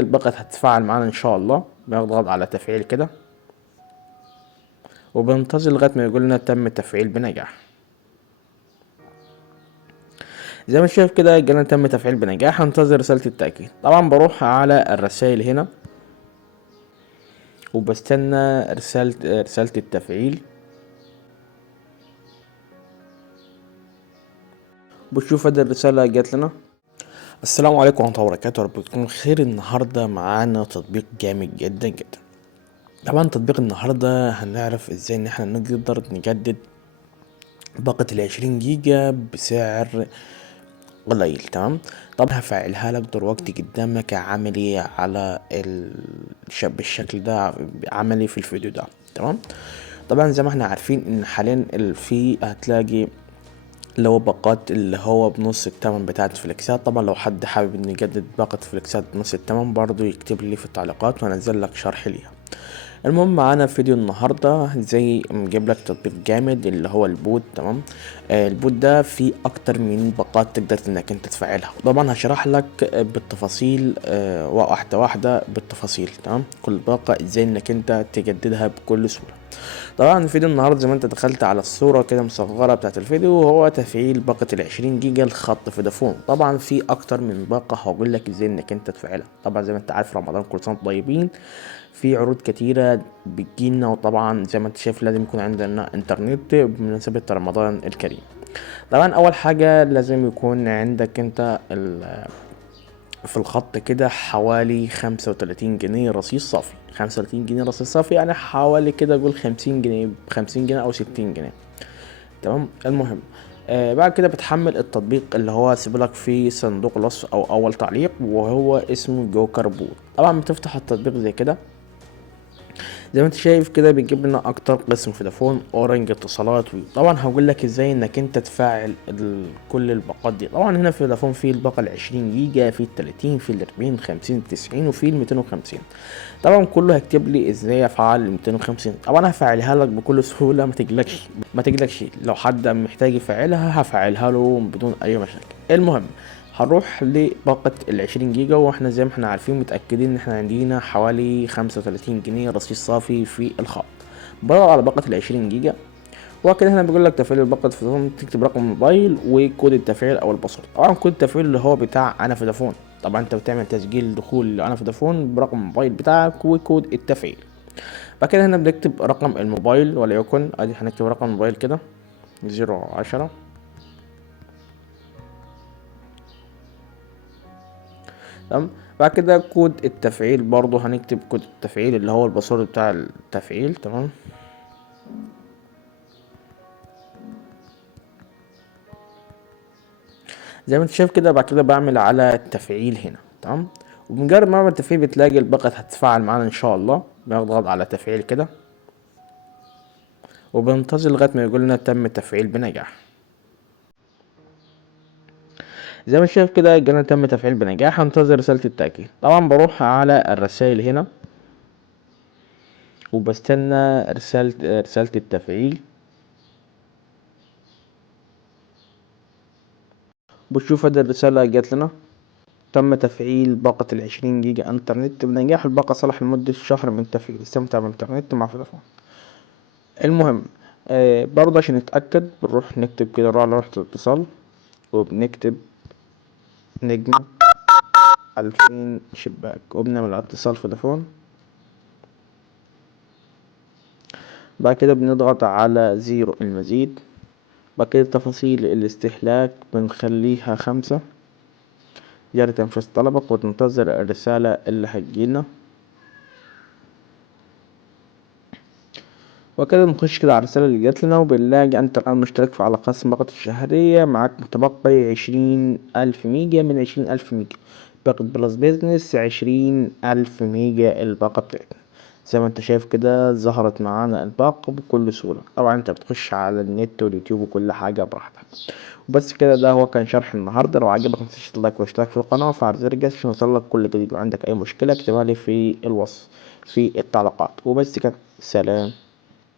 الباقة هتتفاعل معانا ان شاء الله. بنضغط على تفعيل كده وبننتظر لغاية ما يقول لنا تم التفعيل بنجاح. زي ما شايف كده جالنا تم تفعيل بنجاح، هنتظر رسالة التأكيد. طبعا بروح على الرسائل هنا وبستنى رسالة التفعيل. بشوف ادي الرسالة جات لنا. السلام عليكم ورحمة الله وبركاته، رب تكونوا بخير. النهاردة معانا تطبيق جامد جدا جدا. طبعا تطبيق النهاردة هنعرف ازاي ان احنا نقدر نجدد باقة ال20 جيجا بسعر قليل. تمام. طبعا هفعلها لك دلوقتي قدامك عملي على بالشكل ده، عملي في الفيديو ده. تمام. طبعا زي ما احنا عارفين ان حاليا في هتلاقي اللي هو باقات اللي هو بنص التمن بتاعت فليكسات. طبعا لو حد حابب ان يجدد باقة فليكسات بنص التمن برضو يكتب لي في التعليقات وانزل لك شرح ليها. المهم معانا فيديو النهارده زي مجيب لك تطبيق جامد اللي هو البوت. تمام. البوت ده فيه اكتر من باقات تقدر انك انت تفعلها. طبعا هشرح لك بالتفاصيل واحده واحده بالتفاصيل. تمام. كل باقه ازاي انك انت تجددها بكل سهوله. طبعا الفيديو النهارده زي ما انت دخلت على الصوره كده مصغره بتاعت الفيديو، هو تفعيل باقه ال20 جيجا الخط فودافون. طبعا في اكتر من باقه هقول لك ازاي انك انت تفعلها. طبعا زي ما انت عارف رمضان كل سنه طيبين، في عروض كتيرة بتجينا. وطبعا زي ما انت شايف لازم يكون عندنا انترنت بمناسبة رمضان الكريم. طبعا اول حاجة لازم يكون عندك انت في الخط كده حوالي 35 جنيه رصيد صافي. 35 جنيه رصيد صافي يعني حوالي كده قول 50 جنيه، ب50 جنيه او 60 جنيه. تمام. المهم بعد كده بتحمل التطبيق اللي هو سيبلك في صندوق الوصف او اول تعليق، وهو اسمه جوكر بوت. طبعا بتفتح التطبيق زي كده. زي ما انت شايف كده بيجيب لنا اكتر قسم فودافون، اورنج، اتصالات. طبعا هقول لك ازاي انك انت تفعل كل الباقات دي. طبعا هنا في فودافون في الباقه ال20 جيجا، في ال30، في ال40، 50، 90، وفي ال250. طبعا كله هيكتب لي ازاي افعل ال250. طبعا هفعلها لك بكل سهوله، ما تقلقش لو حد محتاج يفعلها هفعلها له بدون اي مشاكل. المهم هنروح لباقة ال20 جيجا، واحنا زي ما احنا عارفين متأكدين ان احنا عندنا حوالي 35 جنيه رصيد صافي في الخط. بدور على باقة ال20 جيجا، وكده هنا بيقول لك تفعيل الباقة فودافون، تكتب رقم الموبايل وكود التفعيل او الباسورد. طبعا كود التفعيل اللي هو بتاع انا فودافون. طبعا انت بتعمل تسجيل دخول انا فودافون برقم الموبايل بتاعك وكود التفعيل. بعد كده هنا بنكتب رقم الموبايل، وليكن ادي هنكتب رقم الموبايل كده 010. تمام. بعد كده كود التفعيل برضو هنكتب كود التفعيل اللي هو الباسورد بتاع التفعيل. تمام. زي ما انت شايف كده بعد كده بعمل على التفعيل هنا. تمام. وبمجرد ما اعمل التفعيل بتلاقي الباقة هتتفاعل معانا ان شاء الله. بنضغط على تفعيل كده وبننتظر لغاية ما يقول لنا تم التفعيل بنجاح. زي ما شايف كده جالنا تم تفعيل بنجاح، هنتظر رسالة التأكيد. طبعا بروح على الرسائل هنا وبستنى رسالة التفعيل. بشوف ادي الرسالة جات لنا. تم تفعيل باقة ال20 جيجا انترنت بنجاح. الباقة صلح لمدة شهر من التفعيل. استمتع بالانترنت مع فودافون. المهم برضه عشان نتأكد بنروح نكتب كده، نروح على رابط الاتصال وبنكتب نجمة 2000 شباك وبنعمل اتصال فودافون. بعد كده بنضغط على زيرو المزيد. بعد كده تفاصيل الاستهلاك بنخليها 5. جاري تنفيذ طلبك وتنتظر الرسالة اللي هتجينا. وكده نخش كده على الرسالة اللي جات لنا وبنلاقي انت الان مشترك في على قسم باقة الشهرية، معاك متبقي 20,000 ميجا من 20,000 ميجا. باقة بلس بيزنس 20,000 ميجا الباقة بتاعتنا. زي ما انت شايف كده ظهرت معانا الباقة بكل سهولة. طبعا انت بتخش على النت واليوتيوب وكل حاجة براحتك. وبس كده، ده هو كان شرح النهارده. لو عجبك متنساش اللايك واشتراك في القناة وفعل زر الجرس عشان يوصلك كل جديد. لو عندك اي مشكلة اكتبها لي في الوصف في التعليقات. وبس كده، سلام.